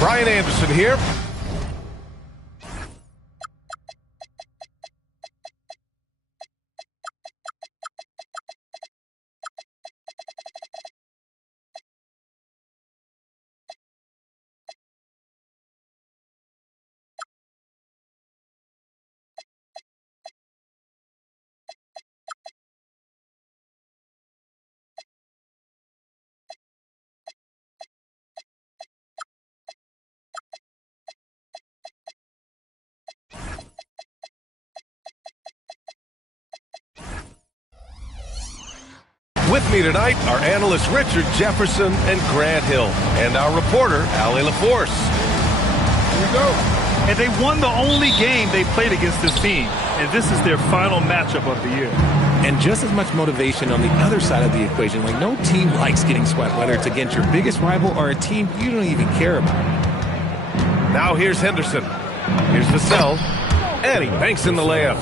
Brian Anderson here. With me tonight are analysts Richard Jefferson and Grant Hill, and our reporter, Allie LaForce. Here we go. And they won the only game they played against this team, and this is their final matchup of the year. And just as much motivation on the other side of the equation. Like, no team likes getting swept, whether it's against your biggest rival or a team you don't even care about. Now here's Henderson. Here's Vassell, and he banks in the layup.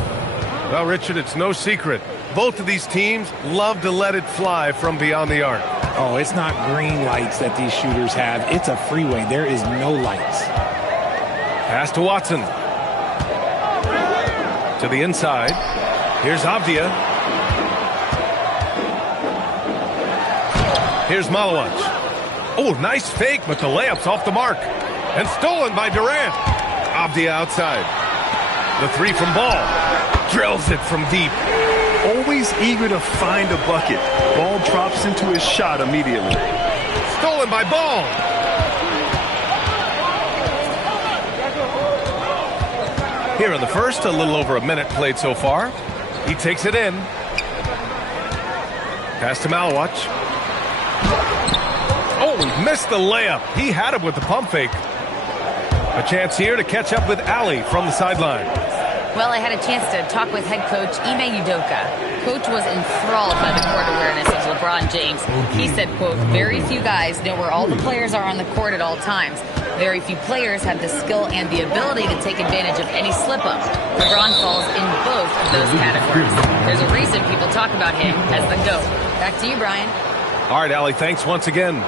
Well, Richard, it's no secret. Both of these teams love to let it fly from beyond the arc. Oh, it's not green lights that these shooters have. It's a freeway. There is no lights. Pass to Watson. To the inside. Here's Avdia. Here's Malawach. Oh, nice fake, but the layup's off the mark. And stolen by Durant. Avdia outside. The three from Ball. Drills it from deep. Always eager to find a bucket. Ball drops into his shot immediately. Stolen by Ball. Here in the first, a little over a minute played so far. He takes it in. Pass to Malawach. Oh, he missed the layup. He had it with the pump fake. A chance here to catch up with Allie from the sideline. Well, I had a chance to talk with head coach Ime Udoka. Coach was enthralled by the court awareness of LeBron James. He said, quote, very few guys know where all the players are on the court at all times. Very few players have the skill and the ability to take advantage of any slip-up. LeBron falls in both of those categories. There's a reason people talk about him as the GOAT. Back to you, Brian. All right, Allie, thanks once again.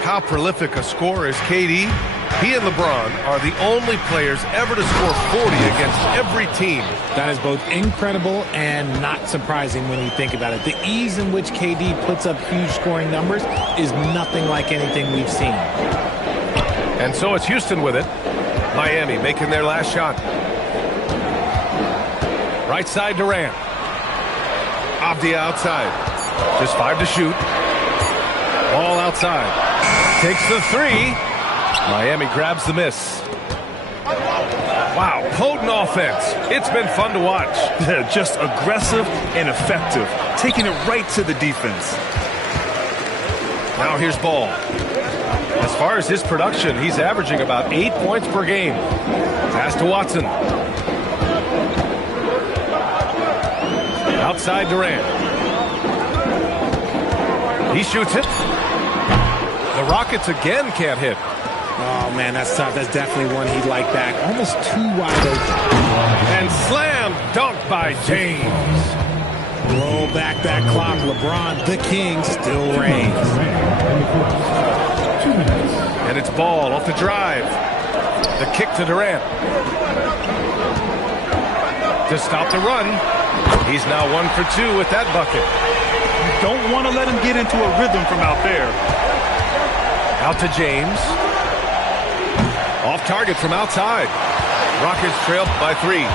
How prolific a scorer is KD? He and LeBron are the only players ever to score 40 against every team. That is both incredible and not surprising when you think about it. The ease in which KD puts up huge scoring numbers is nothing like anything we've seen. And so it's Houston with it. Miami making their last shot. Right side Durant. Avdia outside. Just 5 to shoot. Ball outside. Takes the three. Miami grabs the miss. Wow, potent offense. It's been fun to watch. Yeah, just aggressive and effective, taking it right to the defense. Now here's Ball. As far as his production, he's averaging about 8 points per game. Pass to Watson. Outside Durant. He shoots it. The Rockets again can't hit. Oh, man, that's tough. That's definitely one he'd like back. Almost too wide open. And slam dunk by James. Roll back that clock. LeBron, the king, still reigns. And it's Ball off the drive. The kick to Durant. To stop the run. He's now 1 for 2 with that bucket. You don't want to let him get into a rhythm from out there. Out to James. Off target from outside. Rockets trail by 3.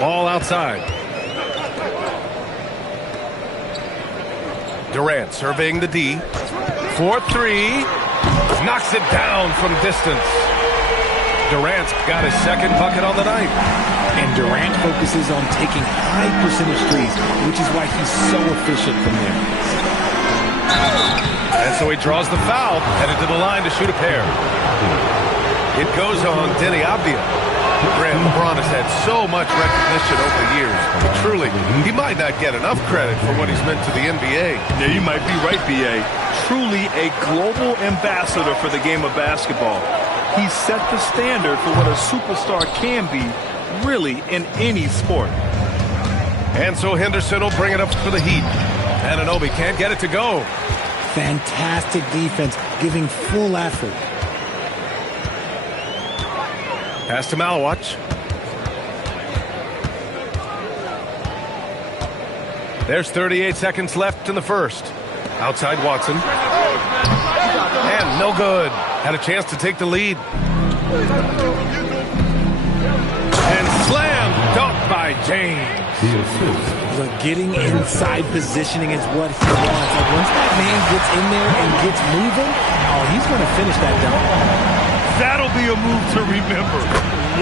Ball outside. Durant surveying the D. 4-3. Knocks it down from distance. Durant's got his second bucket on the night. And Durant focuses on taking high percentage threes, which is why he's so efficient from there. And so he draws the foul, headed to the line to shoot a pair. It goes on Deni Avdia. Grant, LeBron has had so much recognition over the years, but truly, he might not get enough credit for what he's meant to the NBA. Yeah, you might be right, B.A. Truly a global ambassador for the game of basketball. He set the standard for what a superstar can be, really, in any sport. And so Henderson will bring it up for the Heat. Anunoby can't get it to go. Fantastic defense, giving full effort. Pass to Malawach. There's 38 seconds left in the first. Outside Watson. And no good. Had a chance to take the lead. And slam dunked by James. Look, getting inside positioning is what he wants. Like once that man gets in there and gets moving, oh, he's going to finish that dunk. That'll be a move to remember.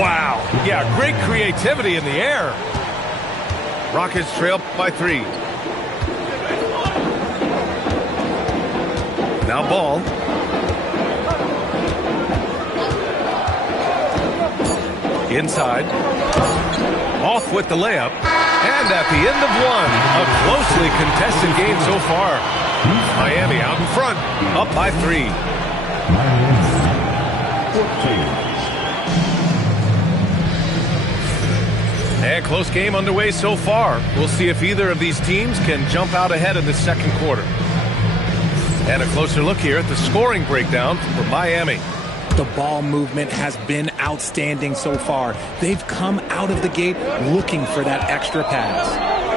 Wow. Yeah, great creativity in the air. Rockets trail by 3. Now ball. Inside. Off with the layup. And at the end of one, a closely contested game so far. Miami out in front, up by 3. And close game underway so far. We'll see if either of these teams can jump out ahead in the second quarter. And a closer look here at the scoring breakdown for Miami. The ball movement has been outstanding so far. They've come out of the gate looking for that extra pass.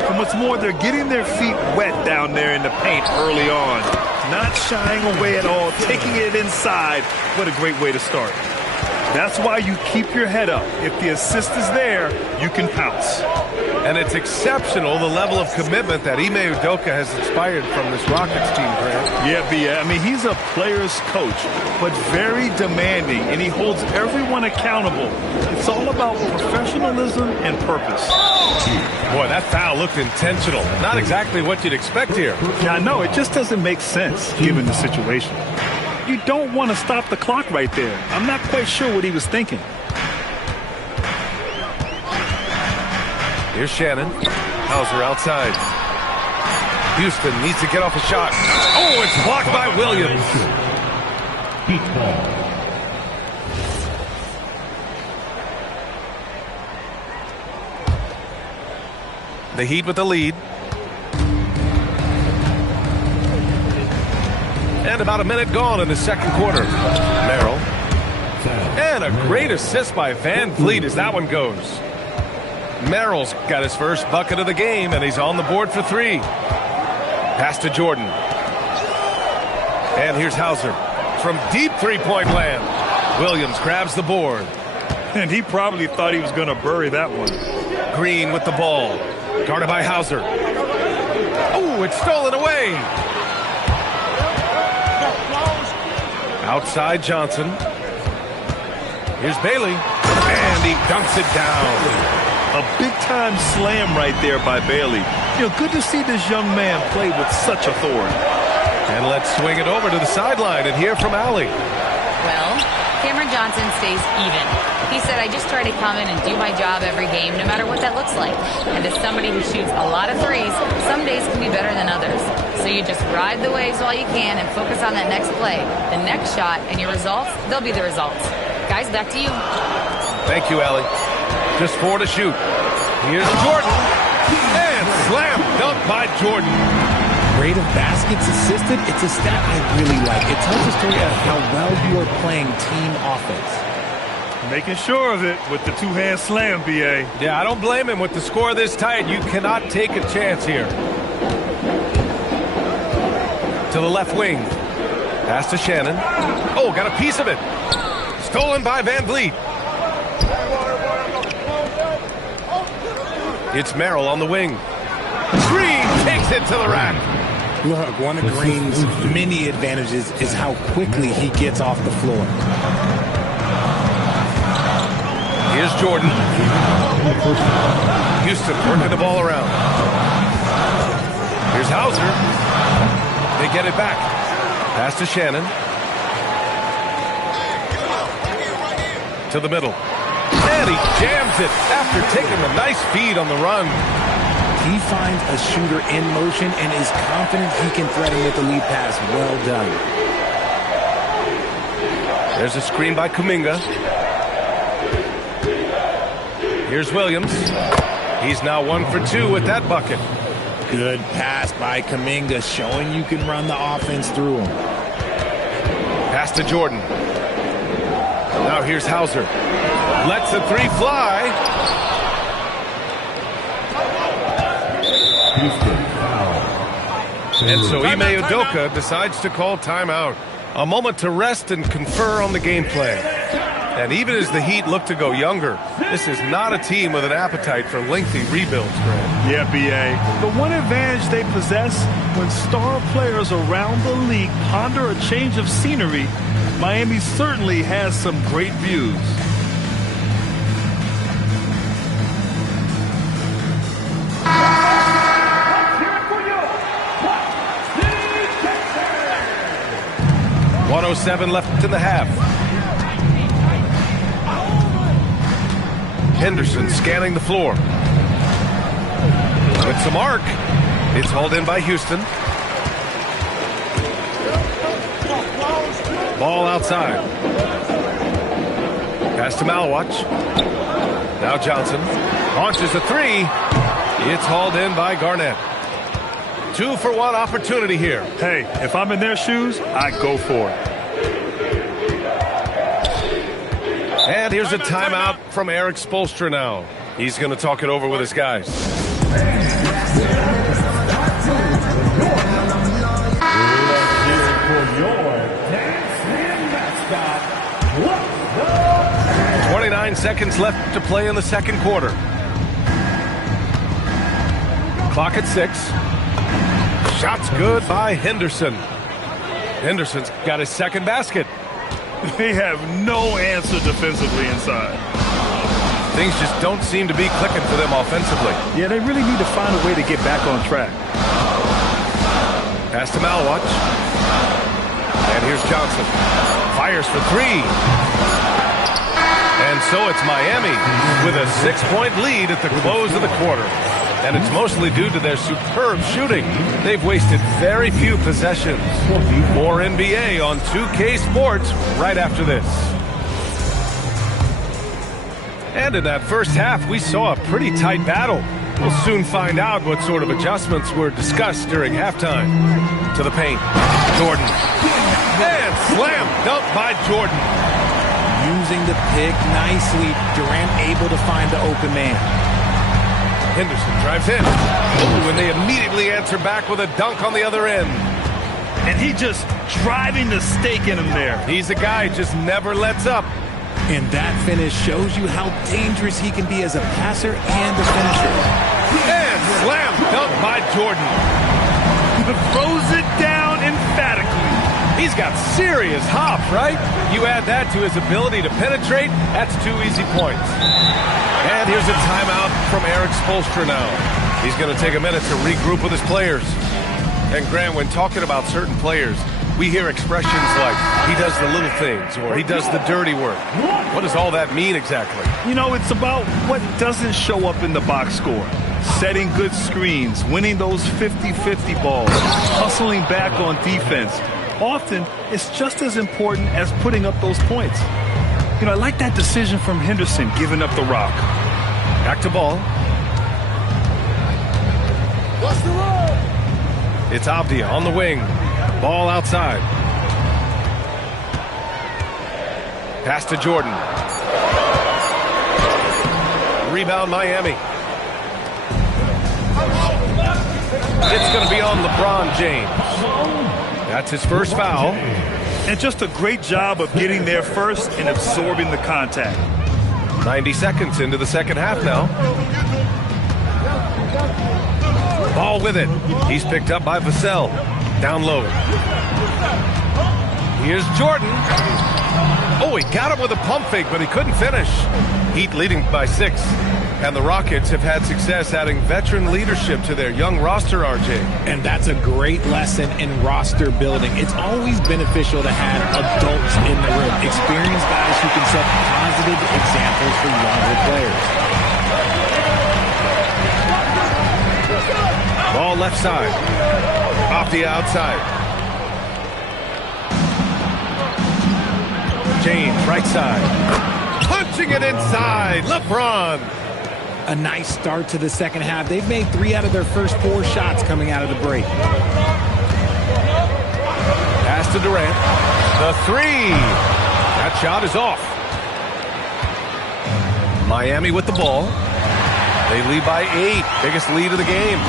And what's more, they're getting their feet wet down there in the paint early on. Not shying away at all, taking it inside. What a great way to start. That's why you keep your head up. If the assist is there, you can pounce. And it's exceptional, the level of commitment that Ime Udoka has inspired from this Rockets team, Grant. Yeah, B.A. I mean, he's a player's coach, but very demanding, and he holds everyone accountable. It's all about professionalism and purpose. Boy, that foul looked intentional. Not exactly what you'd expect here. Yeah, I know. It just doesn't make sense, given the situation. You don't want to stop the clock right there. I'm not quite sure what he was thinking. Here's Shannon. Hauser outside. Houston needs to get off a shot. Oh, it's blocked by Williams. The Heat with the lead. And about a minute gone in the second quarter. Merrill. And a great assist by Van Vliet as that one goes. Merrill's got his first bucket of the game, and he's on the board for 3. Pass to Jordan. And here's Hauser from deep three-point land. Williams grabs the board. And he probably thought he was going to bury that one. Green with the ball. Guarded by Hauser. Oh, it's stolen away. Outside Johnson. Here's Bailey. And he dunks it down. A big-time slam right there by Bailey. You know, good to see this young man play with such authority. And let's swing it over to the sideline and hear from Allie. Well, Cameron Johnson stays even. He said, I just try to come in and do my job every game, no matter what that looks like. And as somebody who shoots a lot of threes, some days can be better than others. So you just ride the waves while you can and focus on that next play. The next shot and your results, they'll be the results. Guys, back to you. Thank you, Allie. Just 4 to shoot. Here's Jordan. And slam dunk by Jordan. Rate of baskets assisted, it's a stat I really like. It tells a story of how well you are playing team offense. Making sure of it with the two-hand slam, B.A. Yeah, I don't blame him. With the score this tight, you cannot take a chance here. To the left wing. Pass to Shannon. Oh, got a piece of it. Stolen by Van Vliet. It's Merrill on the wing. Green takes it to the rack. Look, one of Green's many advantages is how quickly he gets off the floor. Here's Jordan. Houston working the ball around. Here's Hauser. They get it back. Pass to Shannon. To the middle. And he jams it after taking a nice feed on the run. He finds a shooter in motion and is confident he can threaten with the lead pass. Well done. There's a screen by Kuminga. Here's Williams. He's now 1 for 2 with that bucket. Good pass by Kuminga, showing you can run the offense through him. Pass to Jordan. Now here's Hauser. Lets the three fly. And so Ime Udoka decides to call timeout. A moment to rest and confer on the game plan. And even as the Heat look to go younger, this is not a team with an appetite for lengthy rebuilds, Grant. Yeah, B.A. The one advantage they possess when star players around the league ponder a change of scenery, Miami certainly has some great views. .107 left in the half. Henderson scanning the floor. With some arc. It's hauled in by Houston. Ball outside. Pass to Malwatch. Now Johnson launches a three. It's hauled in by Garnett. 2-for-1 opportunity here. Hey, if I'm in their shoes, I go for it. And here's a timeout from Eric Spoelstra now. He's going to talk it over with his guys. Your 29 seconds left to play in the second quarter. Clock at 6. Shots good by Henderson. Henderson's got his second basket. They have no answer defensively inside. Things just don't seem to be clicking for them offensively. Yeah, they really need to find a way to get back on track. Pass to Malwatch. And here's Johnson. Fires for three. And so it's Miami with a 6-point lead at the close of the quarter. And it's mostly due to their superb shooting. They've wasted very few possessions. More NBA on 2K Sports right after this. And in that first half, we saw a pretty tight battle. We'll soon find out what sort of adjustments were discussed during halftime. To the paint. Jordan. And slam dunk by Jordan. Using the pick nicely, Durant able to find the open man. Henderson drives in. Ooh, and they immediately answer back with a dunk on the other end. And he just driving the stake in him there. He's a guy who just never lets up. And that finish shows you how dangerous he can be as a passer and a finisher. And slam dunk by Jordan. Throws it down emphatically. He's got serious hop, right? You add that to his ability to penetrate, that's 2 easy points. And here's a timeout from Eric Spoelstra now. He's going to take a minute to regroup with his players. And Grant, when talking about certain players, we hear expressions like, he does the little things, or he does the dirty work. What does all that mean exactly? You know, it's about what doesn't show up in the box score. Setting good screens, winning those 50-50 balls, hustling back on defense. Often, it's just as important as putting up those points. You know, I like that decision from Henderson, giving up the rock. Back to ball. It's Avdia on the wing. Ball outside. Pass to Jordan. Rebound Miami. It's going to be on LeBron James. That's his first foul. And just a great job of getting there first and absorbing the contact. 90 seconds into the second half now. Ball with it. He's picked up by Vassell. Down low. Here's Jordan. Oh, he got him with a pump fake, but he couldn't finish. Heat leading by 6. And the Rockets have had success adding veteran leadership to their young roster, RJ. And that's a great lesson in roster building. It's always beneficial to have adults in the room, experienced guys who can set positive examples for younger players. Ball left side. Off the outside. James, right side. Punching it inside. LeBron. A nice start to the second half. They've made 3 out of their first 4 shots coming out of the break. Pass to Durant. The 3. That shot is off. Miami with the ball. They lead by 8. Biggest lead of the game.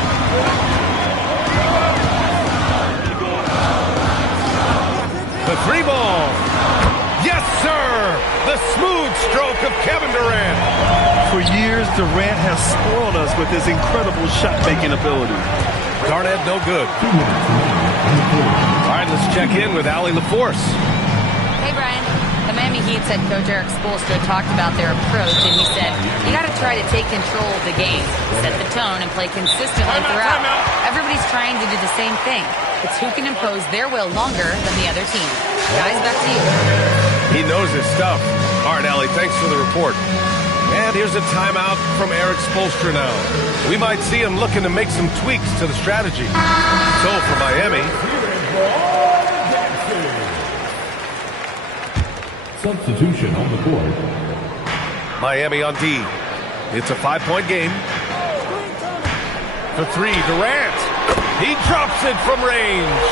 The 3 ball. Yes, sir! The smooth stroke of Kevin Durant. For years, Durant has spoiled us with his incredible shot-making ability. Garnett, no good. All right, let's check in with Allie LaForce. Hey, Brian. The Miami Heat's head coach Eric Spoelstra talked about their approach, and he said, you got to try to take control of the game, set the tone, and play consistently throughout. Everybody's trying to do the same thing. It's who can impose their will longer than the other team. Guys, back to you. He knows his stuff. All right, Allie, thanks for the report. And here's a timeout from Eric Spoelstra now. We might see him looking to make some tweaks to the strategy. So for Miami. Substitution on the court. Miami on D. It's a 5-point game. The 3, Durant. He drops it from range.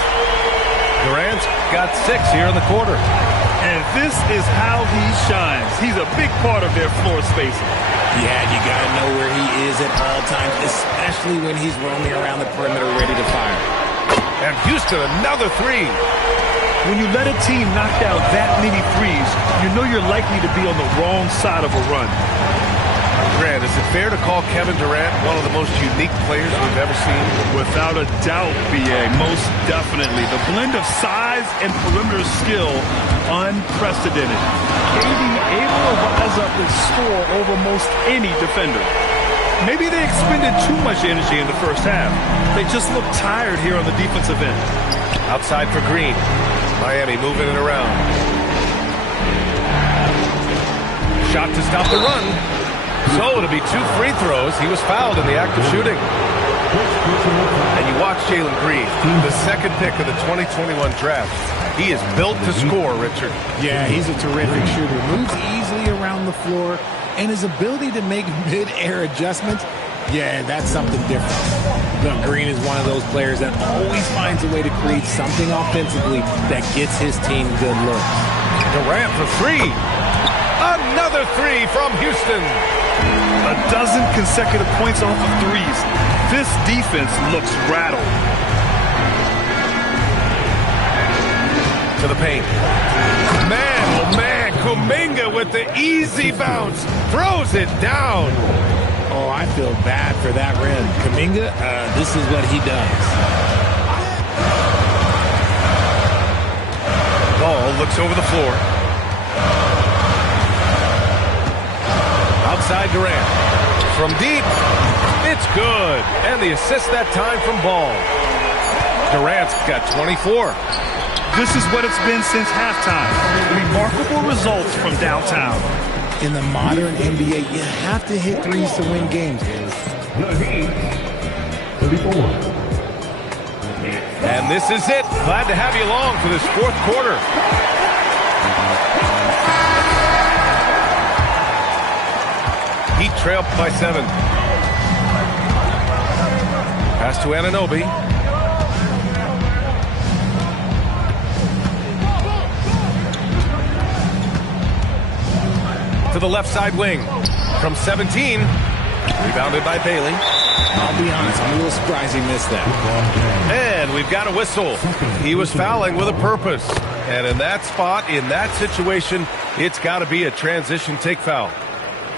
Durant's got 6 here in the quarter. And this is how he shines. He's a big part of their floor spacing. Yeah, you got to know where he is at all times, especially when he's roaming around the perimeter ready to fire. And Houston, another 3. When you let a team knock down that many threes, you know you're likely to be on the wrong side of a run. Grant, is it fair to call Kevin Durant one of the most unique players we've ever seen? Without a doubt, B.A., most definitely. The blend of size and perimeter skill, unprecedented. KD able to rise up and score over most any defender. Maybe they expended too much energy in the first half. They just look tired here on the defensive end. Outside for Green. Miami moving it around. Shot to stop the run. So it'll be 2 free throws. He was fouled in the act of shooting. And you watch Jalen Green, the second pick of the 2021 draft. He is built to score, Richard. Yeah, he's a terrific shooter. Moves easily around the floor, and his ability to make mid-air adjustments, yeah, that's something different. Look, Green is one of those players that always finds a way to create something offensively that gets his team good looks. Durant for 3. Another 3 from Houston. A dozen consecutive points off of threes. This defense looks rattled. To the paint. Man, oh man, Kuminga with the easy bounce. Throws it down. Oh, I feel bad for that rim. Kuminga, this is what he does. Ball looks over the floor. Outside Durant. From deep. It's good. And the assist that time from Ball. Durant's got 24. This is what it's been since halftime. Remarkable results from downtown. In the modern NBA, you have to hit threes to win games. The Heat, 34. And this is it. Glad to have you along for this 4th quarter. Heat trail by 7. Pass to Anunoby. To the left side wing. From 17. Rebounded by Bailey. I'll be honest, I'm a little surprised he missed that. And we've got a whistle. He was fouling with a purpose. And in that spot, in that situation, it's got to be a transition take foul.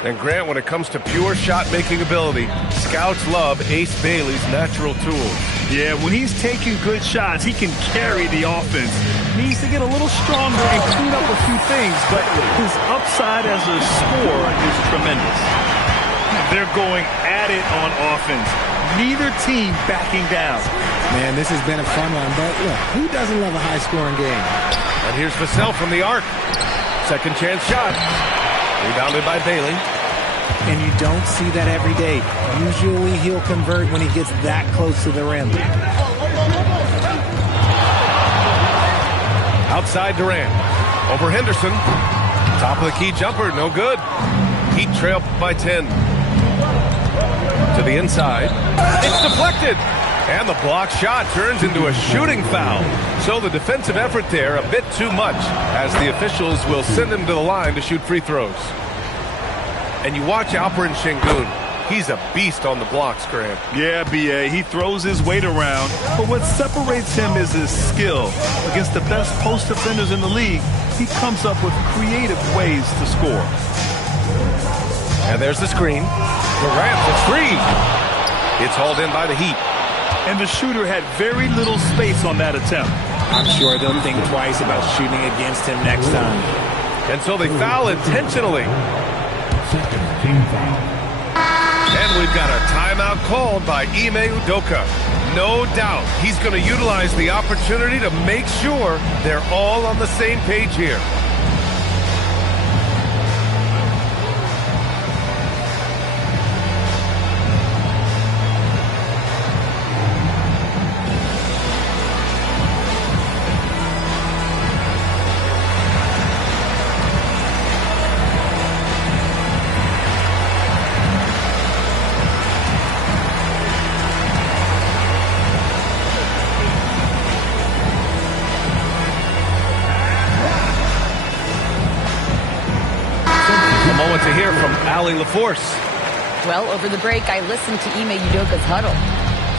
And Grant, when it comes to pure shot-making ability, scouts love Ace Bailey's natural tools. Yeah, when he's taking good shots, he can carry the offense. Needs to get a little stronger and clean up a few things, but his upside as a scorer is tremendous. They're going at it on offense. Neither team backing down. Man, this has been a fun one, but look, who doesn't love a high-scoring game? And here's Vassell from the arc. Second chance shot. Rebounded by Bailey. And you don't see that every day. Usually he'll convert when he gets that close to the rim. Outside Durant. Over Henderson. Top of the key jumper, no good. Heat trail by 10. To the inside. It's deflected. And the block shot turns into a shooting foul. So the defensive effort there a bit too much, as the officials will send him to the line to shoot free throws. And you watch Alperen Sengun. He's a beast on the blocks, Grant. Yeah, B.A., he throws his weight around, but what separates him is his skill. Against the best post defenders in the league, he comes up with creative ways to score. And there's the screen. Durant for three. It's hauled in by the Heat. And the shooter had very little space on that attempt. I'm sure they'll think twice about shooting against him next time. And so they foul intentionally. Second team foul. And we've got a timeout called by Ime Udoka. No doubt he's going to utilize the opportunity to make sure they're all on the same page here. To hear from Allie LaForce. Well, over the break, I listened to Ime Udoka's huddle.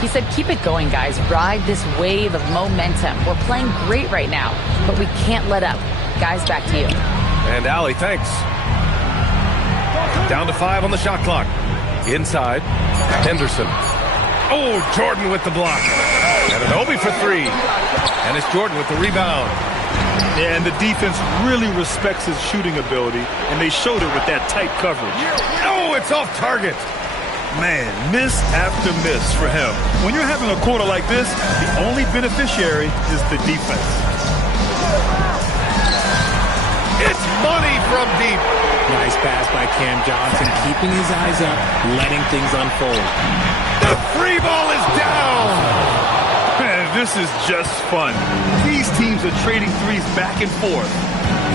He said, keep it going, guys. Ride this wave of momentum. We're playing great right now, but we can't let up. Guys, back to you. And Allie, thanks. Down to 5 on the shot clock. Inside, Henderson. Oh, Jordan with the block. And an Obi for 3. And it's Jordan with the rebound. Yeah, and the defense really respects his shooting ability, and they showed it with that tight coverage. Oh, it's off target. Man, miss after miss for him. When you're having a quarter like this, the only beneficiary is the defense. It's money from deep. Nice pass by Cam Johnson, keeping his eyes up, letting things unfold. The free ball is down. Man, this is just fun. These teams are trading threes back and forth.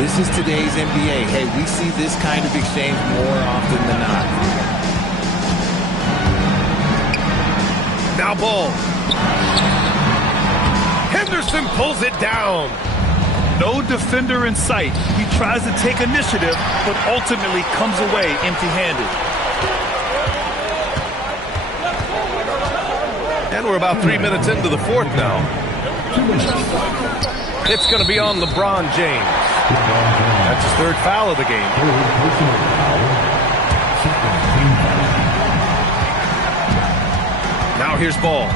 This is today's NBA. Hey, we see this kind of exchange more often than not. Now ball. Henderson pulls it down. No defender in sight. He tries to take initiative, but ultimately comes away empty-handed. And we're about 3 minutes into the fourth now. It's going to be on LeBron James. That's his third foul of the game. Now here's Ball.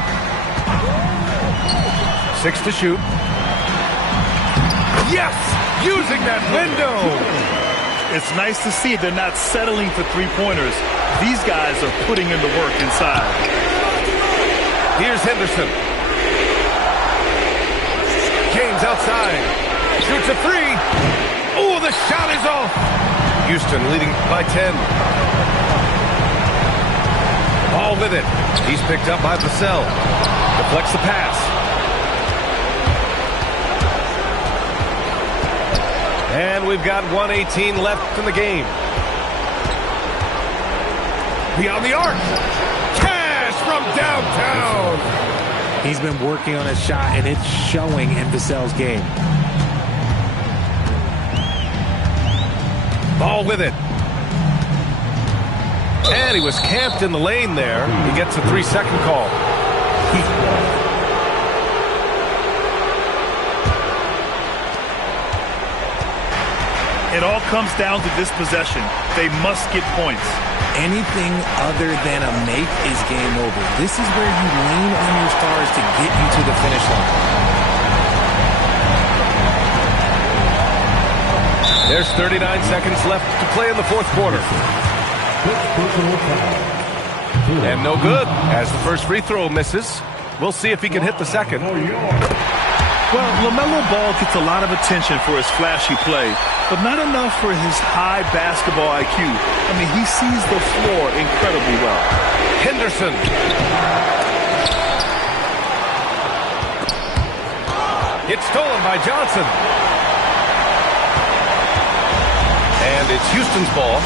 6 to shoot. Yes! Using that window! It's nice to see they're not settling for three-pointers. These guys are putting in the work inside. Here's Henderson. James outside. Shoots a 3. Oh, the shot is off. Houston leading by 10. Ball with it. He's picked up by Vassell. Deflects the pass. And we've got 1:18 left in the game. Beyond the arc. From downtown. He's been working on his shot, and it's showing in Vassell's game. Ball with it. And he was camped in the lane there. He gets a 3-second call. It all comes down to this possession. They must get points. Anything other than a make is game over. This is where you lean on your stars to get you to the finish line. There's 39 seconds left to play in the fourth quarter. And no good, as the first free throw misses. We'll see if he can hit the second. Well, LaMelo Ball gets a lot of attention for his flashy play, but not enough for his high basketball IQ. I mean, he sees the floor incredibly well. Henderson. It's stolen by Johnson. And it's Houston's ball.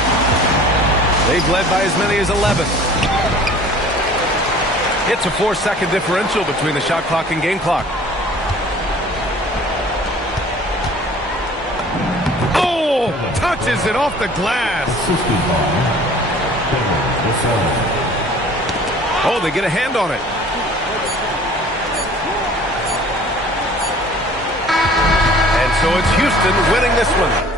They've led by as many as 11. It's a 4-second differential between the shot clock and game clock. Oh, touches it off the glass. Assisted by Kevin Vassell. Oh, they get a hand on it. And so it's Houston winning this one.